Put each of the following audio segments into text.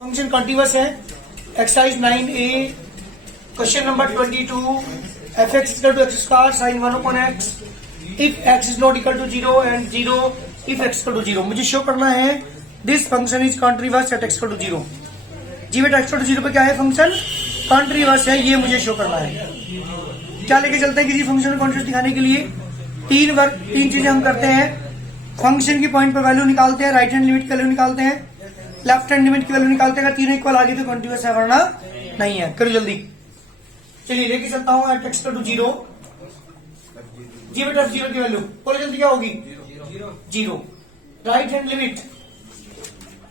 Function continuous है। Exercise 9A question number 22 f x equal to x square sine 1 upon x if x is not equal to 0 and 0 if x equal to 0। मुझे show करना है this function is continuous at x equal to 0। जी बेटा x equal to 0 पे क्या है function continuous है, ये मुझे शो करना है। क्या लेके चलते हैं किसी फंक्शन कॉन्टिन्यूअस दिखाने के लिए? तीन चीजें हम करते हैं। फंक्शन की पॉइंट पर वैल्यू निकालते हैं, राइट हैंड लिमिट की वैल्यू निकालते हैं, लेफ्ट हैंड लिमिट की वैल्यू निकालते हैं। अगर तीनों इक्वल आ गई तो कॉन्टिन्यूअस है, वरना नहीं है। करो जल्दी। चलिए लेके चलता हूं एट एक्स टू 0। जी बेटा जीरो की वैल्यू बोलो जल्दी क्या होगी? 0। Right hand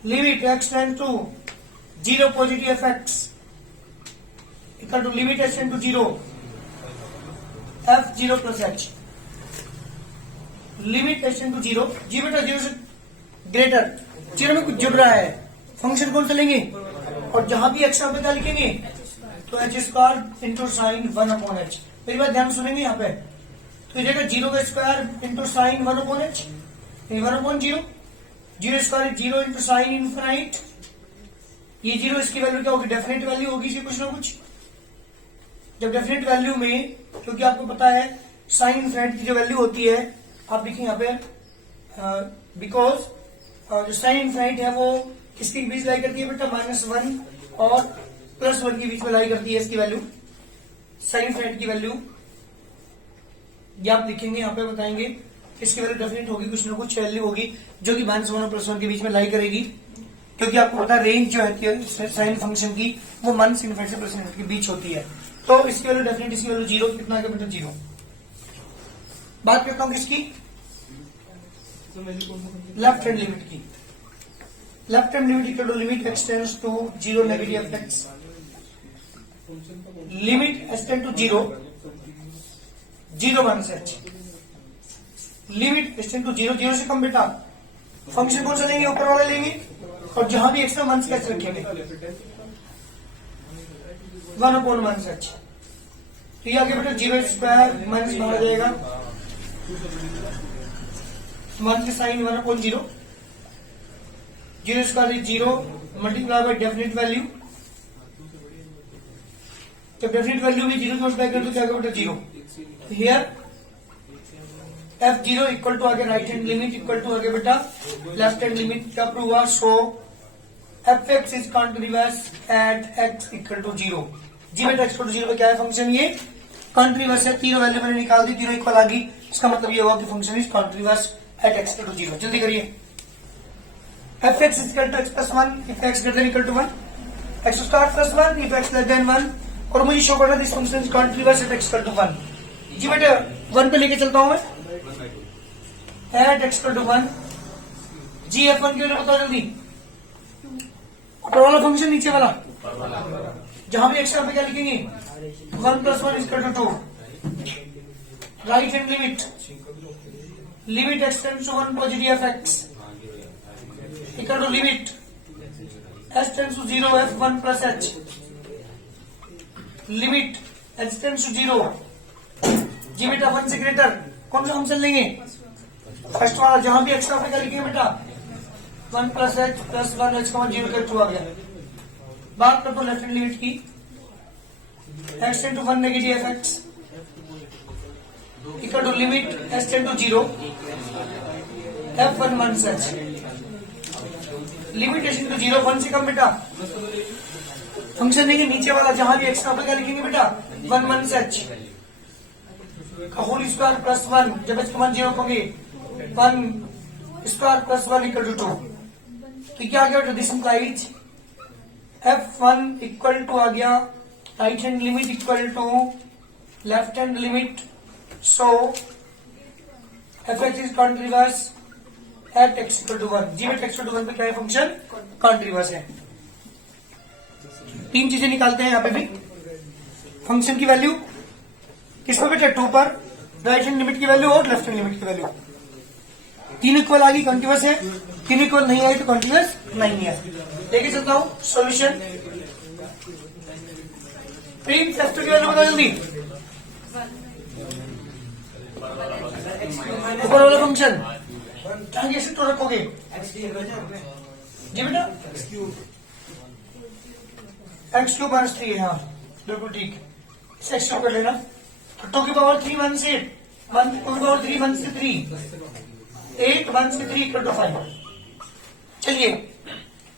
limit x tend to 0 positive f x equal to limit x tend to 0 f 0 plus h limit x tend to 0। जी बेटा 0 से ग्रेटर, 0 में कुछ जुड़ रहा है, फंक्शन कौन सा लेंगे? और जहां भी एक्स पे क्या लिखेंगे तो H square into sine 1 upon H. मेरी बात ध्यान सुनेंगे यहाँ पे। तो ये 0 का square into sine 1 upon H 1 upon 0 0 square 0 into sine infinite. ये 0 इसकी वैल्यू क्या होगी? डेफिनेट वैल्यू होगी इसी कुछ ना कुछ। जब डेफिनेट वैल्यू में, क्योंकि आपको पता है साइन इनफाइनाइट की जो वैल्यू होती है, आप लिखेंगे यहाँ पे बिकॉज जो साइन इनफाइनाइट है वो किसके बीच लाई करती है बेटा? -1 और +1 के बीच में लाई करती है इसकी वैल्यू, साइन इनफाइनाइट की वैल्यू। ये आप लिखेंगे यहाँ पे, बताएंगे इसकी वैल्यू डेफिनेट होगी, कुछ ना कुछ वैल्यू होगी जो कि -1 और +1 के बीच में लाई करेगी। क्योंकि आपको पता है रेंज जो है साइन फंक्शन की वो -∞ से +∞ के बीच होती है। तो इसकी वैल्यू डेफिनेट, इसकी वैल्यू 0। कितना आ गया बेटा? 0। बात करता हूं किसकी? लेफ्ट हैंड लिमिट की। Left hand limit equal to limit x tends to 0 negative f x limit x tend to 0 0 minus h limit x tend to 0 0 से कम बेटा फंक्शन कौन सा लेंगे? ऊपर वाला लेंगे, और जहां भी एक्स में माइनस कैसे रखेंगे 1 अपॉन माइनस एच। तो ये आगे बेटा 0 स्क्वायर माइनस बाहर आ जाएगा 1 के sine 1 upon 0 0 square 0 multiply by definite value. जब डेफिनेट वैल्यू भी 0 मल्टीप्लाई कर तो क्या होगा बेटा? 0। हियर f0 इक्वल टू आगे right hand limit equal to आगे बेटा लेफ्ट हैंड लिमिट का प्रूव हुआ। So f x is continuous at x equal to 0। जी बेटा एक्स इक्वल टू 0 पे क्या है फंक्शन? ये कॉन्टिन्यूअस है। तीनों वैल्यू मैंने निकाल दी, तीनों इक्वल आ गई। इसका मतलब ये हुआ कि function is continuous at x equal to 0। जल्दी करिए। F x is equal to x plus 1 if x greater equal to 1 x square plus 1 if x less than 1। और मुझे शो करना this function is continuous at x equal to 1। जी बेटा 1 पे लेके चलता हूं मैं एट एक्स इक्वल टू 1। जी F1 की वैल्यू बताओ जल्दी। ऊपर वाला फंक्शन नीचे वाला, जहां भी एक्स पे क्या लिखेंगे? 1 + 1 equal to 2। Right hand limit x tends to 1 positive f x equal to limit x tends to 0 f1 plus h limit x tends to 0। जी बेटा 1 से ग्रेटर कौन सा फंक्शन लेंगे? फर्स्ट वाला, जहां भी एक्स पे क्या लिखेंगे बेटा? 1 प्लस एच प्लस 1 एच का 0 का 2 आ गया। बात करते लेफ्ट हैंड लिमिट की। X tend to 1 negative f x equal to limit x tend to 0 f1 minus h limit x tend to 0 1 से कम बेटा फंक्शन लेंगे नीचे वाला, जहां भी एक्स पे क्या लिखेंगे बेटा? 1 माइनस एच का होल स्क्वायर प्लस 1। जब एक्स को 1 0 होंगे 1 स्क्वायर प्लस 1 इक्वल टू 2। तो क्या आ गया? This implies f1 equal to आ गया right hand limit equal to left hand limit. So f x is continuous at x equal to 1। जी बेटा एक्स इक्वल टू 1 पे क्या है फंक्शन? कॉन्टिन्यूअस है। तीन चीजें निकालते हैं यहाँ पे भी। फंक्शन की वैल्यू किस पर बेटा? 2 पर। राइट हैंड लिमिट की वैल्यू और लेफ्ट हैंड लिमिट की वैल्यू। तीन इक्वल आ गई, कॉन्टिन्यूअस है। तीन इक्वल नहीं आई तो कॉन्टिन्यूअस नहीं है। लेके चलता हूं सॉल्यूशन। प्रीम f2 की वैल्यू बताओ जल्दी। ऊपर वाला फंक्शन आगे से तो रखोगे जी बेटा एक्स क्यूब माइनस 3 है, हाँ बिल्कुल ठीक। इसे एक्स क्यूब कर लेना, तो 2 की पावर 3 1 से 8, 1 2 की पावर 3 1 से 3, 8 1 से 3 इक्वल टू 5। चलिए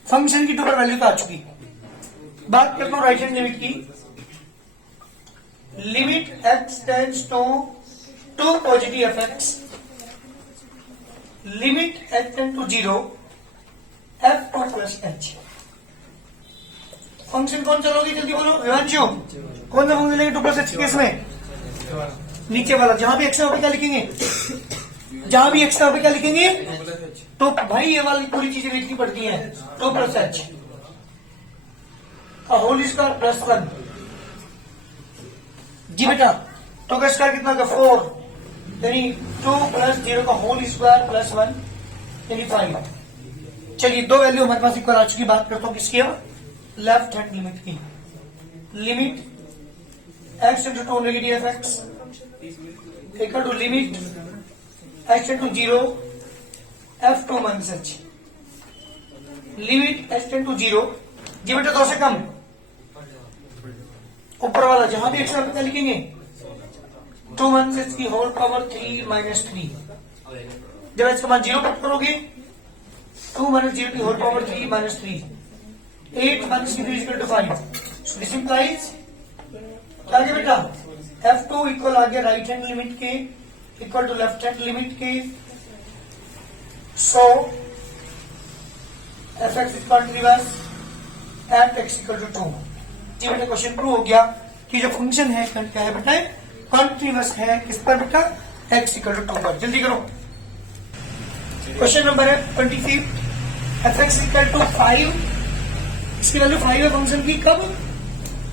फंक्शन की टोटल वैल्यू तो आ चुकी। बात करता हूं राइट हैंड लिमिट की। Limit x tends to 2 positive f x, limit x tend to 0 f two plus h. Function कौन सा लोगे जल्दी बोलो विवांशु, कौन सा फंक्शन लेंगे 2 प्लस एच केस में? नीचे वाला, जहां भी एक्स है वहां पे क्या लिखेंगे? जहां भी एक्स है वहां पे क्या लिखेंगे? तो भाई ये वाली पूरी चीजें लिखनी पड़ती हैं। 2 प्लस एच का होल स्क्वायर प्लस 1 जी बेटा, 2 का स्क्वायर कितना का 4, यानी 2 प्लस 0 का होल स्क्वायर प्लस 1 यानी 5। चलिए दो वैल्यू हमारे पास इक्वल आ चुकी। बात करता हूं किसकी? लेफ्ट हैंड लिमिट की। Limit x into 2 negative f x equal to limit x into 0 f two minus h. Limit x into 0 जी बेटा 2 से कम, ऊपर वाला जहां भी एक्स है क्या लिखेंगे? 2 माइनस एच की होल पावर 3 माइनस 3। जब इसका मान 0 पुट करोगे 2 माइनस 0 की whole power 3 minus 3, 8 minus 3 is equal to 5. So this implies क्या आ गया बेटा? F2 इक्वल आ गया राइट हैंड लिमिट के equal to left hand limit के। So Fx is continuous at x equal to 2। जी बेटा क्वेश्चन प्रूव हो गया कि जो फंक्शन है क्या है बेटा? कॉन्टिन्यूअस है किस पर बेटा? x इक्वल टू 2 पर। जल्दी करो। क्वेश्चन नंबर है 25। Fx इक्वल टू 5, इसकी वैल्यू 5 है फंक्शन की, कब?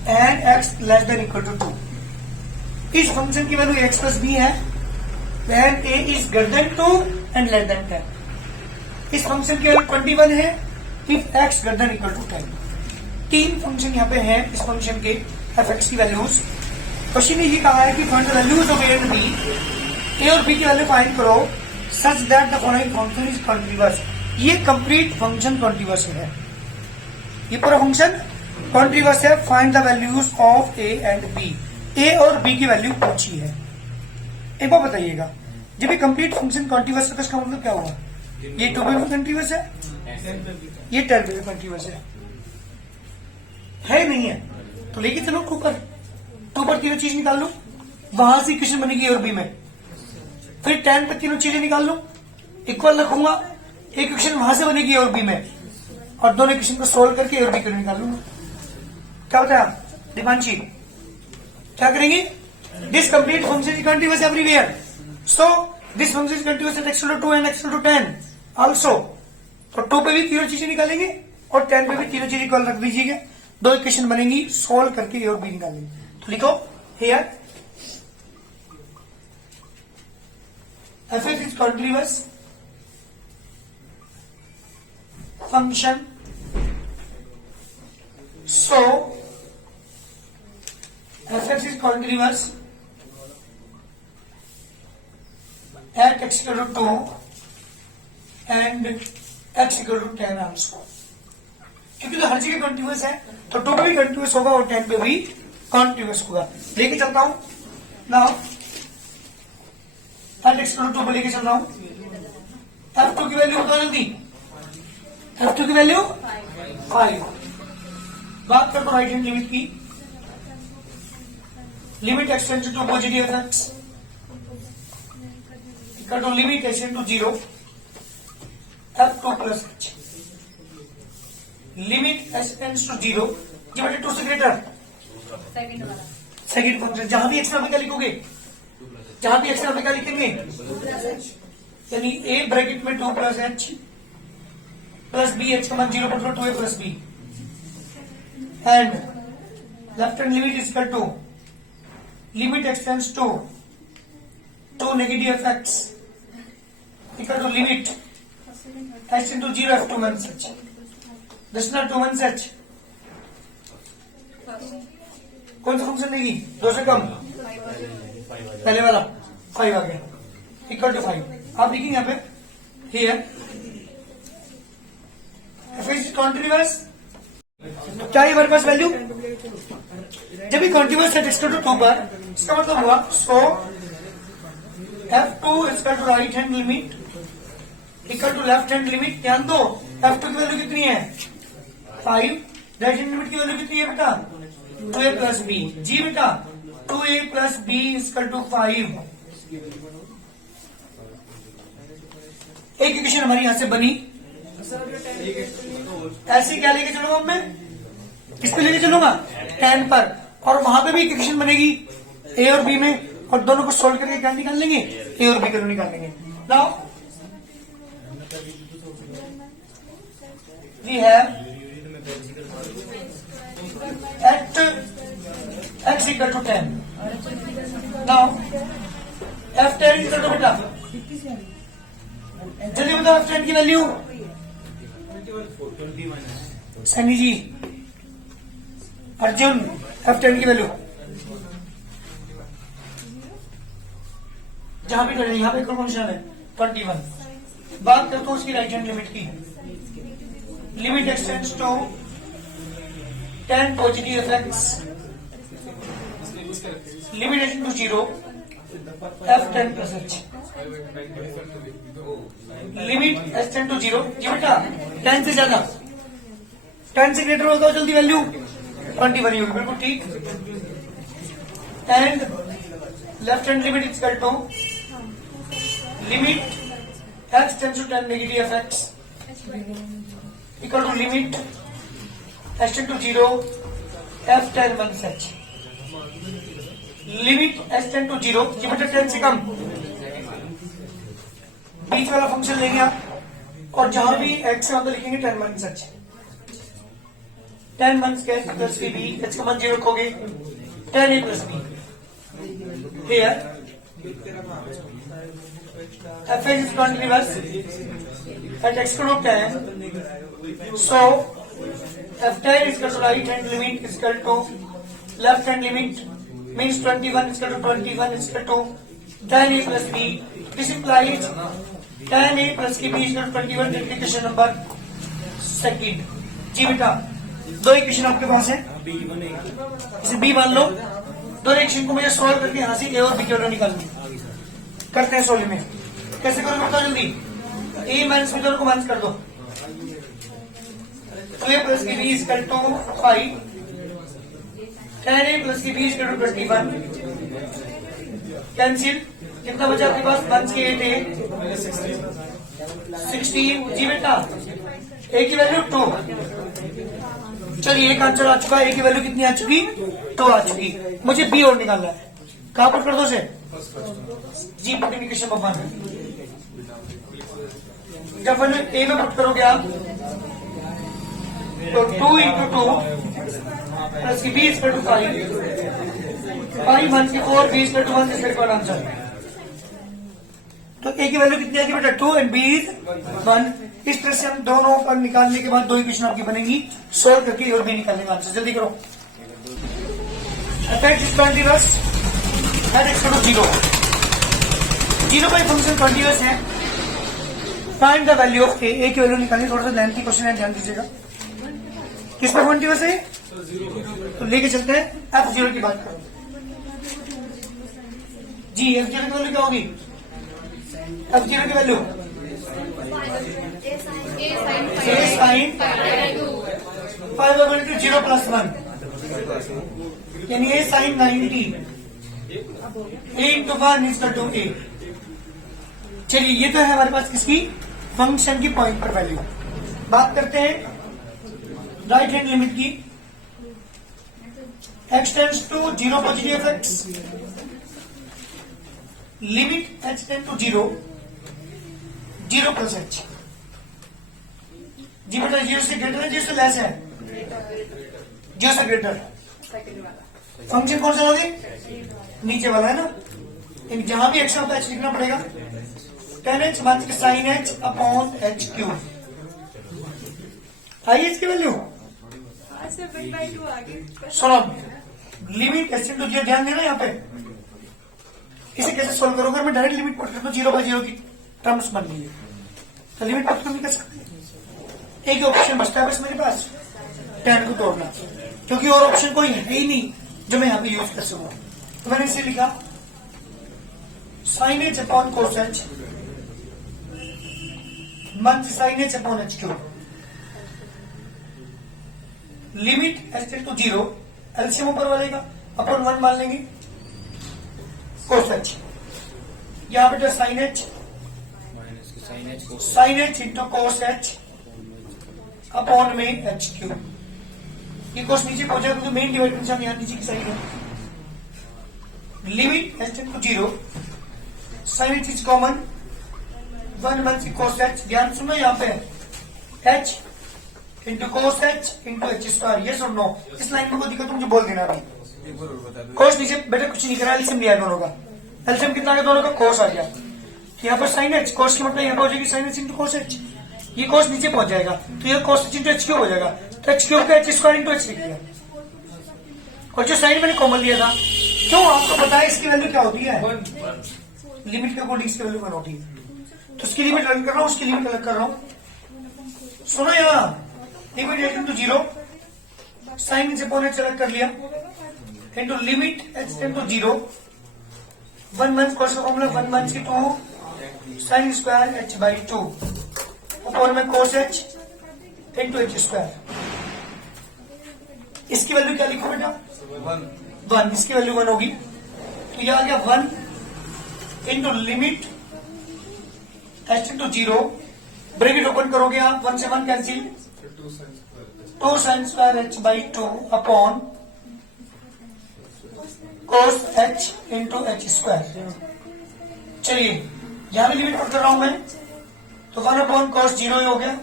And x less than equal to 2। इस फंक्शन की वैल्यू x प्लस बी है when a is greater than 2 and less than 10। इस फंक्शन की वैल्यू 21 है if x greater than equal to 10। 3 function यहाँ पे हैं इस फंक्शन के fx की वैल्यूज। क्वेश्चन ने ये कहा है कि find the values of a and b, a और b की वैल्यू फाइंड करो such that the following function is continuous. ये कंप्लीट फंक्शन कॉन्टिन्यूअस है, ये पूरा फंक्शन कॉन्टिन्यूअस है। Find the values of a and b, a और b की वैल्यू पूछी है। एक बार बताइएगा, जब ये कंप्लीट फंक्शन कॉन्टिन्यूअस है तो इसका मतलब क्या हुआ? ये 2 पे भी कॉन्टिन्यूअस है, ये 10 पे भी कॉन्टिन्यूअस है नहीं है? तो लेके चलो 2 पर, 2 पर तीनों चीज निकाल लो, वहां से इक्वेशन बनेगी ए और बी में। फिर 10 पे तीनों चीजें निकाल लो, इक्वल रखूंगा, एक इक्वेशन वहां से बनेगी ए और बी में, और दोनों इक्वेशन को सोल्व करके ए और बी करके निकाल लूंगा। क्या बताया दीपांशी? क्या करेंगे? This complete function is continuous everywhere, so this function is continuous eight x to 2 and x to 10 also. तो 2 पे भी तीनों चीजें निकालेंगे और 10 पे भी तीनों चीजें इक्वल रख दीजिएगा, दो इक्वेशन बनेंगी, सोल्व करके ए और बी निकालेंगे। तो लिखो here f(x) is continuous function, so f(x) is continuous at x equal to 2 and x equal to 10 also। क्योंकि तो हर जगह कंटिन्यूअस है तो 2 पे भी कंटिन्यूअस होगा और 10 पे भी कंटिन्यूअस होगा। लेके चलता हूं now, at x equal to 2 पे लेके चल रहा हूं। f2 की वैल्यू बताओ जल्दी, F2 की वैल्यू 5। बात करता हूं राइट हैंड लिमिट की। Limit x tends to positive f x equal to limit x into 0 F2 plus h। Limit x tends to 0 divided 2 से ग्रेटर सेकंड फंक्शन, जहां भी x में क्या लिखोगे? जहां भी x में क्या लिखेंगे? यानी a ब्रैकेट में 2 plus h plus b, x का मान 0 पर 2a plus b, and left hand limit is equal to limit x tends to 2 negative f x equal to limit x into 0 f 2 minus h. This not 2 minus h, कौन सा function लेगी? 2 से कम, पहले वाला 5 आ गया इक्वल टू 5। आप लिखेंगे यहाँ पे हियर f(x) is continuous, क्या है हमारे पास वैल्यू? जब भी कॉन्टिन्यूअस सेट इक्वल टू 2 पर, इसका मतलब हुआ so F2 equal to right hand limit equal to left hand limit. ध्यान दो F2 की वैल्यू कितनी है 5, राइट हैंड लिमिट की वैल्यू कितनी है बेटा 2a प्लस बी। जी बेटा 2a plus B equal to 5। एक इक्वेशन हमारी यहां से बनी। ऐसे क्या लेके चलूंगा मैं, किस पे लेके चलूंगा 10 पर, और वहां पे भी एक इक्वेशन बनेगी ए और बी में, और दोनों को सोल्व करके क्या निकाल लेंगे ए और बी का निकाल लेंगे। Now we have at x equal to 10। Now f10 equal to बेटा जल्दी बताओ f10 की वैल्यू। सनी जी, अर्जुन, f10 की वैल्यू जहां भी करें, यहाँ पे कौन फंक्शन है 21। बात करते हैं उसकी राइट हैंड लिमिट की। Limit x tends to 10 positive f x, limit x tend to 0 f10 plus h, limit x tend to 0। जी बेटा 10 से ज्यादा, 10 से ग्रेटर होगा जल्दी वैल्यू 21 होगी, बिल्कुल ठीक। And left hand limit equal to limit x tends to 10 negative f x equal to limit x tend to 0 f10 minus h, limit x tend to 0। ये बेटा 10 से कम, बीच वाला फंक्शन लेंगे आप, और जहां भी x है वहां लिखेंगे 10 माइनस h, 10 माइनस के प्लस बी, h का मान 0 रखोगे 10a plus b. Here f is continuous at x equal to 10, so f10 is equal to right hand limit is equal to left hand limit, means 21 is equal to 21 is equal to 10a plus b. This implies 10a plus b is equal to 21। Equation number second. जी बेटा दो equation आपके पास है, इसे b मान लो। दो equation को मुझे सॉल्व करके यहां से a और b की वैल्यू निकालनी करते हैं। सॉल्व में कैसे करोगे बताओ जल्दी। a माइनस b दोनों को माइनस कर दो, 2a plus b is equal to 5, 10a plus b is equal to 21। Cancel, कितना बचा आपके पास 1 के 8 16। जी बेटा a की वैल्यू 2। चलिए एक आंसर आ चुका है, a की वैल्यू कितनी आ चुकी 2 आ चुकी। मुझे b और निकालना है, कहां पर कर दो से जी मल्टीप्लिकेशन पर 1। जब ए में पुट करोगे आप तो 2 इंटू 2 प्लस की 20 टू 5 1 की 4 20 टू 1 इज मेरे आंसर। तो ए की वैल्यू कितनी आएगी बेटा 2 एंड बी इज 1। इस तरह से हम दोनों पर निकालने के बाद दो इक्वेशन आपकी बनेगी, सोल्व करके और बी निकालने का आंसर। जल्दी करो। F is continuous at x equal to 0 का फंक्शन कॉन्टिन्यूअस है। Find the value of a की वैल्यू निकालनी। थोड़ा सा लेंथी क्वेश्चन है, ध्यान दीजिएगा। किस पर कॉन्टिन्यूअस है तो लेके चलते हैं f0 की बात करो। जी f0 की वैल्यू क्या होगी, f0 की value a sin 5 into 0 plus 1, यानी a sin 90, a into 1 is equal to a। चलिए ये तो है हमारे पास किसकी फंक्शन की पॉइंट पर वैल्यू। बात करते हैं राइट हैंड लिमिट की। x tends to 0 positive f x, limit h tend to 0 0 plus h। जी बेटा 0 से ग्रेटर है 0 से लेस है, 0 से ग्रेटर। फंक्शन कौन सा होगी नीचे वाला है ना, जहां भी एक्शन होता है h लिखना पड़ेगा। 10h माइनस के sine h upon h cube. आई एच की वैल्यू सुनो, लिमिट एस टू 0 ध्यान देना यहाँ पे। इसे कैसे सोल्व करोगे, मैं डायरेक्ट लिमिट पुट करता हूँ 0 बाय 0 की टर्म्स बन गई है, तो लिमिट पुट नहीं कर सकते। एक ऑप्शन बचता है बस मेरे पास 10 को तोड़ना। क्योंकि और ऑप्शन कोई है ही नहीं जो मैं यहाँ पे यूज कर सकूं। तो मैंने इसे लिखा sin h upon cos h मंथ sin h upon h cube limit h tend to 0 LCM ऊपर वाले का अपॉन 1 मान लेंगे cos h यहाँ पे sin h into cos h upon में h क्यूब। ये cos नीचे पहुंचा तो मेन डिवाइड निशान यहाँ नीचे की साइड है। Limit h tend to 0 sin h is common 1 one से cos h। ध्यान सुनो यहाँ पे h into cos h into h square. ये सुन लो इस लाइन में कोई दिक्कत मुझे बोल देना अभी। cos नीचे बेटा कुछ नहीं करा, एलसीएम लिया दोनों का। एलसीएम कितना आ गया दोनों का cos आ गया। यहाँ पर sin h cos की मतलब यहाँ पर हो जाएगी sin h into cos h। ये cos नीचे पहुंच जाएगा तो ये cos h into h cube हो जाएगा। तो h क्यूब का h स्क्वायर इंटू h लिख लिया और जो साइन मैंने कॉमन लिया था। क्यों आपको पता है इसकी वैल्यू क्या होती है? लिमिट के अकॉर्डिंग इसकी वैल्यू 1 होती है। तो इसकी लिमिट अलग कर रहा हूँ, उसकी लिमिट अलग कर रहा हूँ। सुनो यहाँ लिमिट h इंटू 0 साइन से अपॉन h अलग कर लिया into limit h into 0 1 month cos का फॉर्मूला 1 मंथ की 2 sine square h by 2 upon में cos h into h square. इसकी वैल्यू क्या लिखो बेटा? 1। इसकी वैल्यू 1 होगी तो यह आ गया 1 into limit h into 0 bracket open करोगे आप 1 से 1 cancel 2 sine square h by 2 upon cos h into h square. चलिए यहां भी लिमिट पुट कर रहा हूं मैं तो 1 अपॉन cos 0 ही हो गया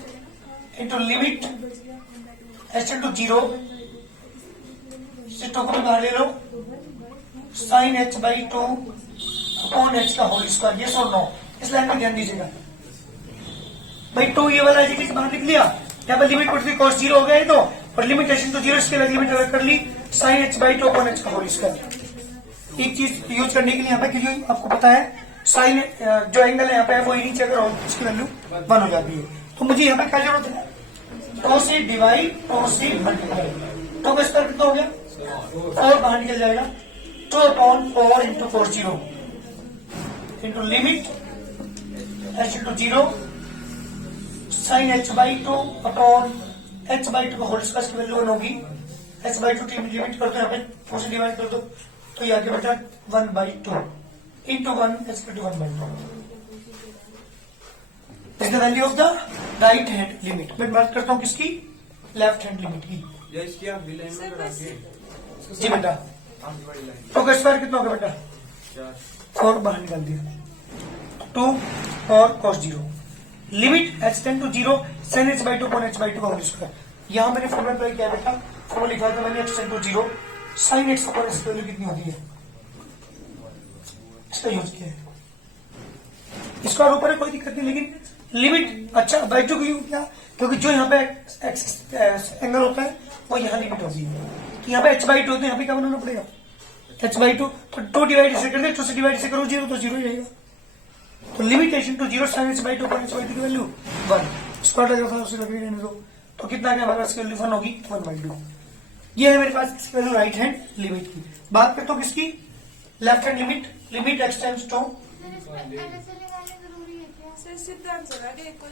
इंटू लिमिट h इंटू 0 इसे 2 को बाहर ले लो sine h by 2 upon h का होल स्क्वायर। ये सुन लो इस लाइन में ध्यान दीजिएगा भाई 2 ये वाला है बाहर लिख लिया। यहाँ पर लिमिट पुट cos 0 हो गया है तो और लिमिट h इंटू 0 इसके अलग लिमिट अलग कर ली sine h by 2 upon h का होल स्क्वायर। एक चीज यूज करने के लिए यहाँ पे क्योंकि आपको पता है साइन जो एंगल है यहाँ पे वो नीचे अगर इसकी वैल्यू 1 हो जाती है तो मुझे यहाँ पे क्या जरूरत है? 2 से डिवाइड 2 से मल्टीप्लाई। 2 का स्क्वायर कितना हो गया 4 बाहर निकल जाएगा 2 upon 4 into 4 0 into limit h into 0 sine h by 2 upon h by 2 का होल स्क्वायर की वैल्यू 1 होगी। h बाई 2 लिमिट कर दो यहाँ पे 4 से डिवाइड कर दो तो ये आगे बेटा 1 by 2 into 1 h equal to 1 by 2 is the value of the right hand limit. मैं बात करता हूँ किसकी? लेफ्ट हैंड लिमिट की। जी बेटा तो का स्क्वायर कितना होगा बेटा? 4 बाहर निकाल दिया 2 और cos 0 limit h tend to 0 sin h by 2 upon h by 2 का होल स्क्वायर। यहां मैंने फॉर्मूला अप्लाई किया बेटा, फॉर्मूला लिखा था मैंने h tend to 0 sin x upon h की वैल्यू कितनी होती है इसका यूज किया है। इसका ऊपर है कोई दिक्कत नहीं लेकिन लिमिट अच्छा बाई 2 क्यों क्या? क्योंकि जो यहाँ पे एक्स एंगल होता है वो यहाँ लिमिट होती है तो यहाँ पे h बाई 2 तो यहाँ पे क्या बनाना पड़ेगा h बाई 2 तो 2 डिवाइड इसे कर दे 2 से डिवाइड इसे करो 0 तो 0 ही रहेगा। तो limitation to 0 sin h by 2 upon h by 2 की वैल्यू 1 स्क्वायर लगा था उसे लगे रहने दो तो कितना आ गया हमारे पास की वैल्यू 1 होगी 1 बाई 2। ये है मेरे पास इसकी वैल्यू राइट हैंड लिमिट की। बात करता हूँ किसकी? Left hand limit. Limit x tends to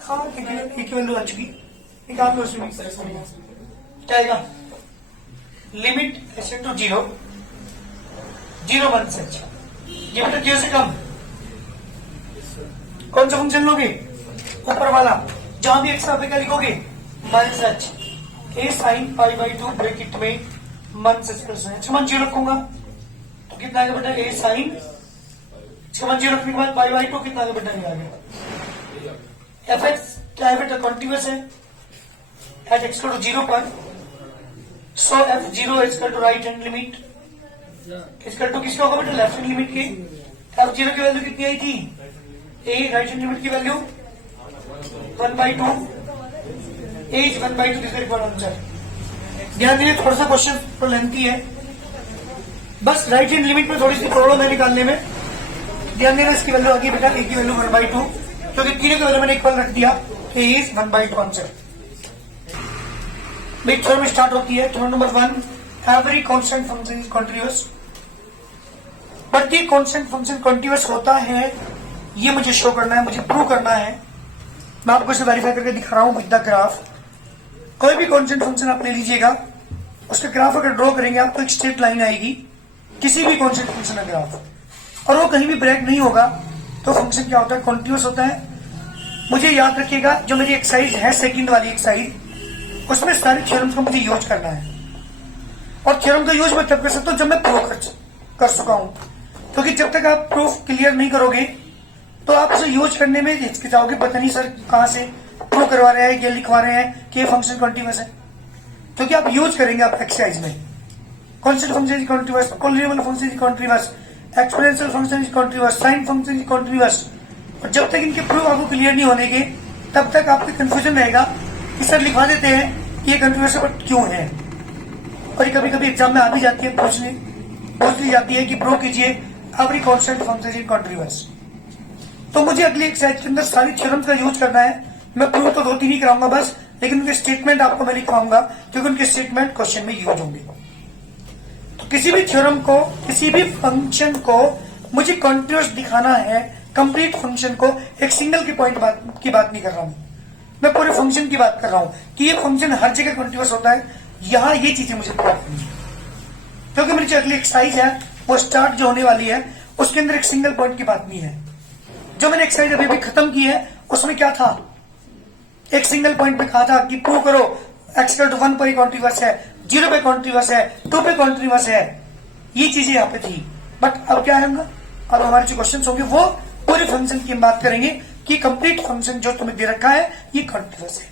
हाँ एक की वैल्यू आ चुकी निकाल लो उसमें क्या आएगा? लिमिट h टू 0 0 1 से ये बेटा 0 से कम कौन सा फंक्शन लोगे? ऊपर वाला जहां भी एक्स पे क्या लिखोगे? Minus h a sine pi by 2 bracket में मन से h मन 0 रखूंगा तो कितना आएगा बेटा? a साइन इसका मन 0 रखने के बाद पाई बाई 2 कितना आएगा बेटा? ये आ गया एफ एक्स क्या है बेटा? कॉन्टिन्यूअस है एट एक्स टू 0 पर so f 0 equal to right hand limit equal to किसका होगा बेटा? लेफ्ट हैंड लिमिट के। एफ 0 की वैल्यू कितनी आई थी? ए राइट हैंड लिमिट की value 1 by 2 as 1 by 2 this is answer. ध्यान दीजिए थोड़ा सा क्वेश्चन तो लेंथी है बस राइट हैंड लिमिट में थोड़ी सी प्रॉब्लम है निकालने में। ध्यान देना इसकी वैल्यू आ गई बेटा ए की वैल्यू 1 बाई 2 क्योंकि तीनों की वैल्यू मैंने इक्वल रख दिया तो इज 1 बाई 2 आंसर। भाई थर्ड में स्टार्ट होती है third number 1 every constant function is continuous, but ये कांस्टेंट फंक्शन कंटीन्यूअस होता है ये मुझे शो करना है, मुझे प्रूव करना है। मैं आपको इसे वेरीफाई करके दिखा रहा हूं विद द ग्राफ। कोई भी कांस्टेंट फंक्शन आप ले लीजिएगा, उसका ग्राफ अगर ड्रॉ करेंगे आपको एक स्ट्रेट लाइन आएगी किसी भी कांस्टेंट फंक्शन का ग्राफ, और वो कहीं भी ब्रेक नहीं होगा, तो फंक्शन क्या होता है, कंटीन्यूअस होता है। मुझे याद रखिएगा जो मेरी एक्सरसाइज है सेकंड वाली एक्सरसाइज, उसमें सारे थ्योरम्स को मुझे यूज करना है, और थ्योरम का यूज मैं तब कर सकता हूं जब मैं प्रूव कर चुका हूं, क्योंकि जब तक आप प्रूफ क्लियर नहीं करोगे तो आप उसे यूज करने में हिचकिचाओगे, पता नहीं सर कहां से प्रूव करवा रहे हैं, ये लिखवा रहे हैं कि ये फंक्शन कंटीन्यूअस है, क्योंकि आप यूज करेंगे आप एक्सरसाइज में। Constant function is continuous, polynomial function is continuous, exponential function is continuous, sine function is continuous. और जब तक इनके प्रूफ आपको क्लियर नहीं होने के, तब तक आपको कंफ्यूजन रहेगा कि सर लिखवा देते हैं कि ये कंटीन्यूअस बट क्यों है। और कभी कभी एग्जाम में आ भी जाती है, पूछ ली जाती है कि प्रूव कीजिए every constant function is continuous. तो मुझे अगली एक्सरसाइज के अंदर सारी थ्योरम्स का यूज करना है। मैं प्रूव तो 2-3 ही कराऊंगा बस, लेकिन उनके स्टेटमेंट आपको मैं लिखवाऊंगा, क्योंकि उनके स्टेटमेंट क्वेश्चन में यूज होंगे। तो किसी भी थ्योरम को, किसी भी फंक्शन को मुझे कंटीन्यूअस दिखाना है, कंप्लीट फंक्शन को, एक सिंगल की पॉइंट की बात नहीं कर रहा हूं, मैं पूरे फंक्शन की बात कर रहा हूं कि ये फंक्शन हर जगह कंटीन्यूअस होता है। यहां ये चीजें मुझे पता करनी है, क्योंकि मेरी जो अगली एक्सरसाइज है वो स्टार्ट जो होने वाली है उसके अंदर एक सिंगल पॉइंट की बात नहीं है। जो मैंने एक्सरसाइज अभी खत्म की है उसमें क्या था, एक सिंगल पॉइंट पे कहा था कि प्रूव करो x = 1 पर कॉन्टिन्यूअस है, 0 पे कॉन्टिन्यूअस है, 2 पे कॉन्टिन्यूअस है। ये चीजें यहाँ पे थी, बट अब क्या है, अब हमारे जो क्वेश्चन होंगे वो पूरे फंक्शन की बात करेंगे कि कंप्लीट फंक्शन जो तुम्हें दे रखा है ये कंटीन्यूअस है।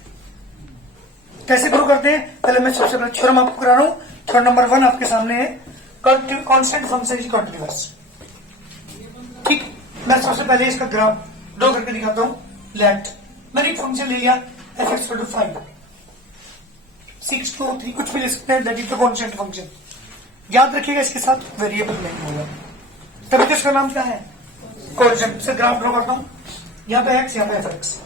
कैसे प्रूव करते हैं, पहले मैं सबसे पहले थ्योरम आपको करा रहा हूं। थ्योरम नंबर 1 आपके सामने है, कांस्टेंट फंक्शन इज कंटीन्यूअस। ठीक, मैं सबसे पहले इसका ग्राफ ड्रॉ करके दिखाता हूं। लेट मैंने एक फंक्शन ले लिया f(x = 5), 6, 2, 3 कुछ भी ले सकते हैं, that is the constant function. याद रखिएगा इसके साथ वेरिएबल नहीं होगा, तभी तो इसका नाम क्या है, कांस्टेंट। से ग्राफ ड्रॉ करता हूं, यहाँ पे x, यहाँ पे f(x).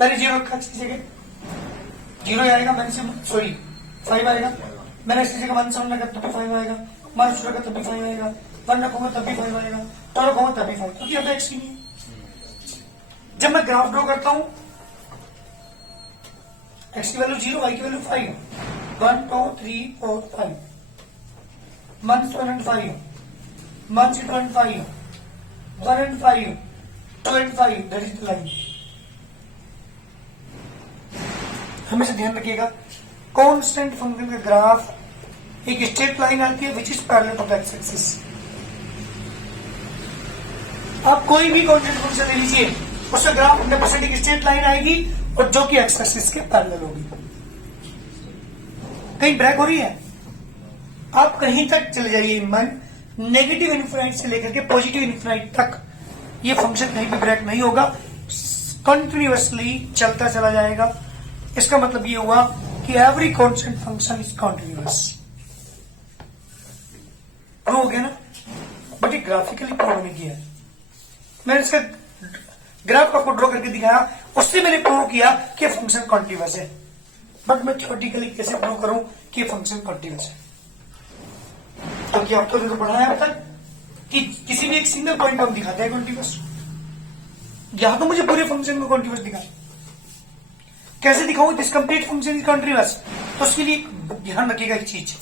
मैंने 0 रखा इसकी जगह, 0 आएगा, मैंने 5 आएगा, मैंने इसकी जगह 1 रखा तब भी 5 आएगा, -2 रखा तब भी 5 आएगा, 1 रखूंगा तब भी 5 आएगा, 2 रखूंगा तब भी 5, क्योंकि अब x की नहीं है। जब मैं ग्राफ ड्रॉ करता हूं, x की वैल्यू 0, y की value 5, 1, 2, 3, 4, 5, 1, 2 and 5, 1, 2 and 5, 1 and 5, 2 and 5, that is the line। हमेशा ध्यान रखिएगा, कांस्टेंट फंक्शन का ग्राफ एक स्ट्रेट लाइन आती है which is parallel to the x axis. आप कोई भी कांस्टेंट फंक्शन ले लीजिए, उसका ग्राफ 100% एक स्ट्रेट लाइन आएगी और जो कि एक्स एक्सिस के पैरेलल होगी। कहीं ब्रेक हो रही है, आप कहीं तक चले जाइए, मन नेगेटिव इन्फिनिट से लेकर के पॉजिटिव इन्फिनिट तक ये फंक्शन कहीं भी ब्रेक नहीं होगा, कंटिन्यूअसली चलता चला जाएगा। इसका मतलब ये हुआ कि every constant function is continuous. Prove हो गया ना, बट ये ग्राफिकली प्रूव नहीं किया। मैंने इसका ग्राफ आपको ड्रॉ करके दिखाया, उससे मैंने प्रूव किया कि फंक्शन कंटिन्यूअस है, बट मैं थ्योरेटिकली कैसे प्रूव करूं कि फंक्शन कंटिन्यूअस है। तो क्या आपको तो पढ़ा है अब तक कि किसी भी एक सिंगल पॉइंट पर हम दिखाते हैं कंटिन्यूअस, यहां तो मुझे पूरे फंक्शन को कंटिन्यूअस दिखाए। कैसे दिखाऊं this complete function is continuous, तो उसके लिए ध्यान रखिएगा एक चीज,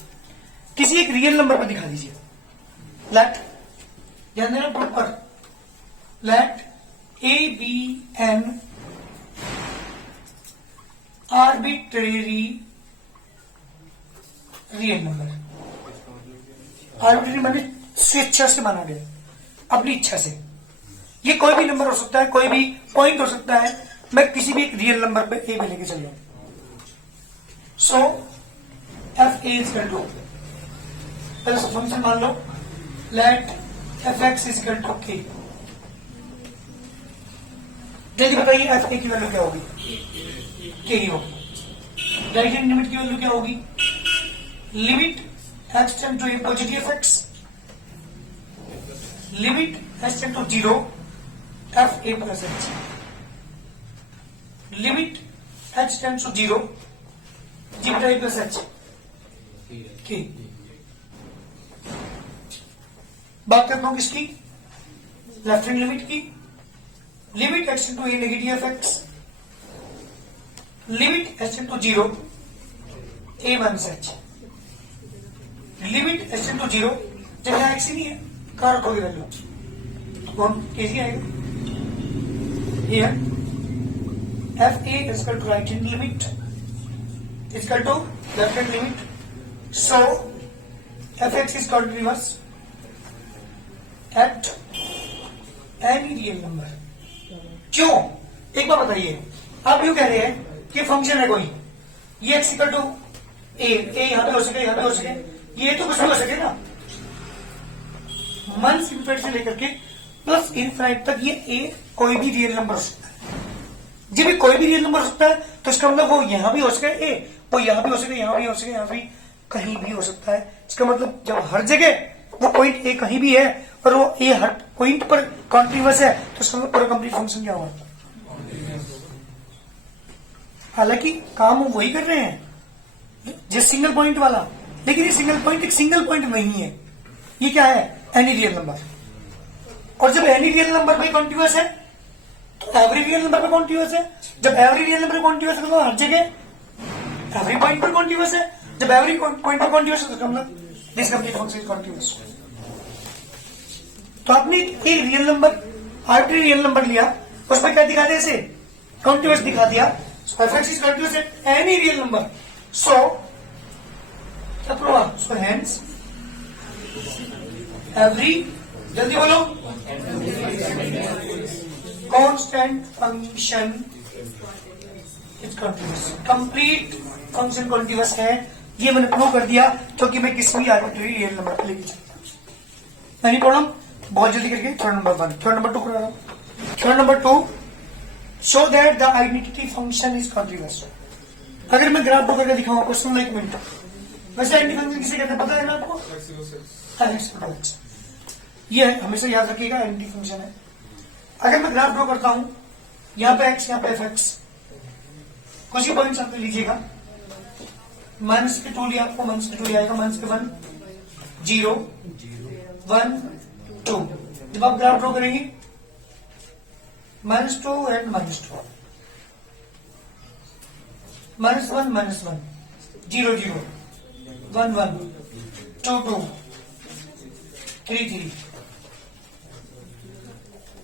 किसी एक रियल नंबर पर दिखा दीजिए। लेट, ध्यान देना proper, let a be an arbitrary real number. Arbitrary माने स्वेच्छा से माना गया, अपनी इच्छा से। ये कोई भी नंबर हो सकता है, कोई भी पॉइंट हो सकता है, मैं किसी भी एक रियल नंबर पे ए पे लेके चल जाऊं। So f a is equal to, पहले फंक्शन मान लो, let f x is equal to k. जल्दी बताइए एफ ए की वैल्यू क्या होगी, के ही होगी। राइट हैंड लिमिट की वैल्यू क्या होगी, limit x tend to a positive x, limit x tend to 0 f a plus x, limit h tends to 0, g beta a plus h की बात करता हूं किसकी, लेफ्ट हैंड लिमिट की। Limit h tends to a negative f x, limit h tends to 0 a minus h, limit h tends to 0, जब यहां x ही नहीं है कहां रखोगे वैल्यू, कौन कैसी आएगा, here f a is equal to right hand limit is equal to left hand limit, so f x is continuous at any real number। क्यों, एक बार बताइए, आप यूं कह रहे हैं कि फंक्शन है कोई, ये x इक्वल टू ए यहां पे हो सके, यहां पे हो सके, ये तो कुछ भी हो सके ना, माइनस इनफिनिटी से लेकर के प्लस इनफिनिटी तक ये a कोई भी रियल नंबर हो सकता है। जब भी कोई भी रियल नंबर हो सकता है तो इसका मतलब वो यहां भी हो सके a, वो यहां भी हो सके, यहां भी हो सके, यहां भी कहीं भी हो सकता है। इसका मतलब जब हर जगह वो पॉइंट a कहीं भी है और वो a हर पॉइंट पर कॉन्टिन्यूअस है तो इसका पूरा कंप्लीट फंक्शन क्या हुआ। हालांकि काम हम वही कर रहे हैं जिस सिंगल पॉइंट वाला, लेकिन ये सिंगल पॉइंट एक सिंगल पॉइंट नहीं है, ये क्या है, एनी रियल नंबर। और जब एनी रियल नंबर पे कॉन्टिन्यूअस है तो एवरी रियल नंबर पे कॉन्टिन्यूअस है। जब एवरी रियल नंबर पे कॉन्टिन्यूअस है तो हर जगह एवरी पॉइंट पर कॉन्टिन्यूअस है। जब एवरी पॉइंट पर कॉन्टिन्यूअस है तो मतलब this complete function is continuous. तो आपने एक real number, arbitrary real number लिया, उसमें क्या दिखा दिया, ऐसे कॉन्टिन्यूअस दिखा दिया, f x is continuous at any real number, so क्या प्रूव, सो हेंस एवरी, जल्दी बोलो, constant function is continuous, complete function continuous है। ये मैंने प्रूव कर दिया क्योंकि मैं किसी भी आर्बिट्री रियल नंबर पे लेके चलता। नहीं प्रॉब्लम, बहुत जल्दी करके थर्ड नंबर 1, थर्ड नंबर 2 करा रहा हूं। Third number 2, show that the identity function is continuous. अगर मैं ग्राफ ड्रॉ करके दिखाऊंगा, क्वेश्चन 1 मिनट, वैसे आइडेंटिटी फंक्शन किसे कहते हैं पता है ना आपको, ये हमेशा याद रखिएगा, आइडेंटिटी फंक्शन है। अगर मैं ग्राफ ड्रॉ करता हूं, यहां पे x, यहां पे fx, कुछ ही पॉइंट्स आप लीजिएगा, माइनस के 2 लिया, आपको माइनस के 2 आएगा, माइनस के 1 0 1 2। जब आप ग्राफ ड्रॉ करेंगे -2 एंड -2, -1 0 0 1 1 2 2 3 3।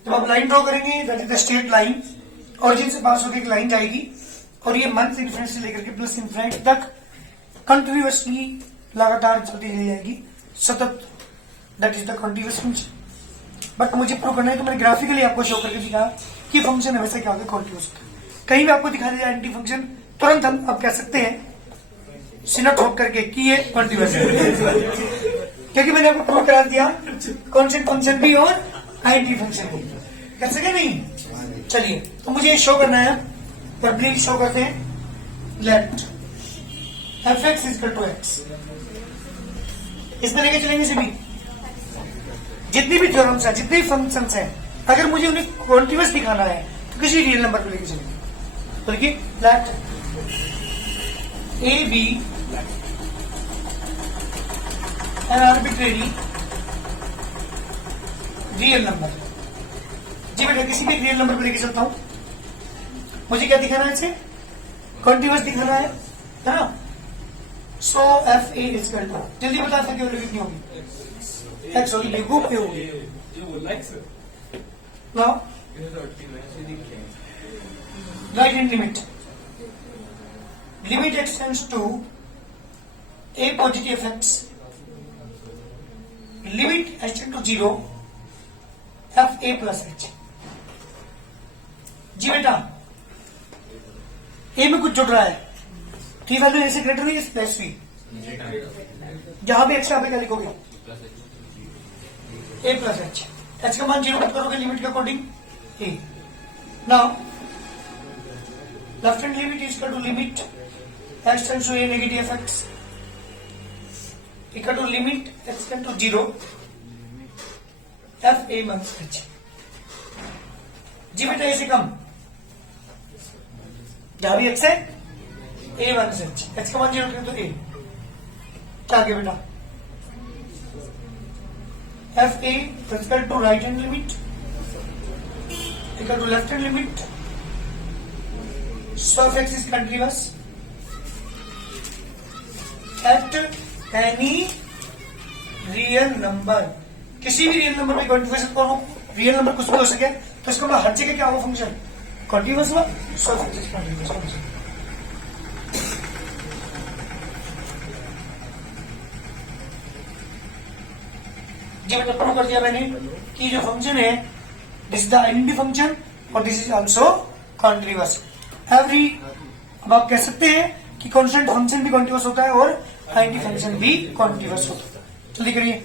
जब आप लाइन ड्रॉ करेंगे, that is the straight line, origin से पास होकर एक लाइन जाएगी और ये माइनस इनफिनिटी से लेकर के प्लस इनफिनिटी तक कंटिन्यूअसली लगातार चलती चली जाएगी, सतत, that is the continuous function. But मुझे प्रूव करना है तो मैंने ग्राफिकली आपको शो करके दिखाया कि फंक्शन हमेशा क्या होगा, कंटिन्यूअस होता है। कहीं भी आपको दिखा दिया आइडेंटिटी फंक्शन, तुरंत हम आप कह सकते हैं सिना ठोक करके कि ये कंटिन्यूअस है, क्योंकि मैंने आपको प्रूव करा दिया कांस्टेंट फंक्शन भी और आइडेंटिटी फंक्शन भी। कर सके नहीं, चलिए तो मुझे शो करना है, पर ब्रीफ शो करते हैं। Let f x is equal to x, इसमें लेके चलेंगे सभी जितनी भी थ्योरम्स है, जितने भी फंक्शंस हैं, अगर मुझे उन्हें कॉन्टिन्यूअस दिखाना है तो किसी रियल नंबर पे लेके चलेंगे। तो देखिए, let a be an arbitrary real number. जी बेटा, किसी भी रियल नंबर पे लेके चलता हूं, मुझे क्या दिखाना है, इसे कॉन्टिन्यूअस दिखाना है ना। So f a is equal to, जल्दी बता सकते हो कितनी होगी, एक्स होगी, बेवकूफ पे होगी। Now right hand limit, limit x tends to a positive x, limit h tends to 0 f a plus h. जी बेटा, ए में कुछ जुड़ रहा है, थ्री वैल्यू ए से ग्रेटर नहीं, प्लस वी, जहां भी एक्स, यहां पे क्या लिखोगे, ए प्लस एच। एच का मान 0 पुट करोगे लिमिट के according a. Now left hand limit is equal to limit x tends to a negative f x equal to limit x tends to 0 f a minus h. जी बेटा, ऐसे कम जहां भी एक्स है ए वन से एक्स का मान 0 तो ए क्या आगे बेटा f a equal to right hand limit equal to left hand limit so f x is continuous at any real number, किसी भी रियल नंबर में कंटिन्यूअस कौन हो, रियल नंबर कुछ भी हो सके, तो इसका मतलब हर जगह क्या होगा फंक्शन कंटिन्यूअस हुआ, so f x is continuous function. जी बेटा प्रूव कर दिया मैंने कि जो फंक्शन है this is the identity function और this is also continuous every. अब आप कह सकते हैं कि कांस्टेंट फंक्शन भी कंटिन्यूअस होता है और आइडेंटिटी फंक्शन भी कंटिन्यूअस होता है। जल्दी करिए।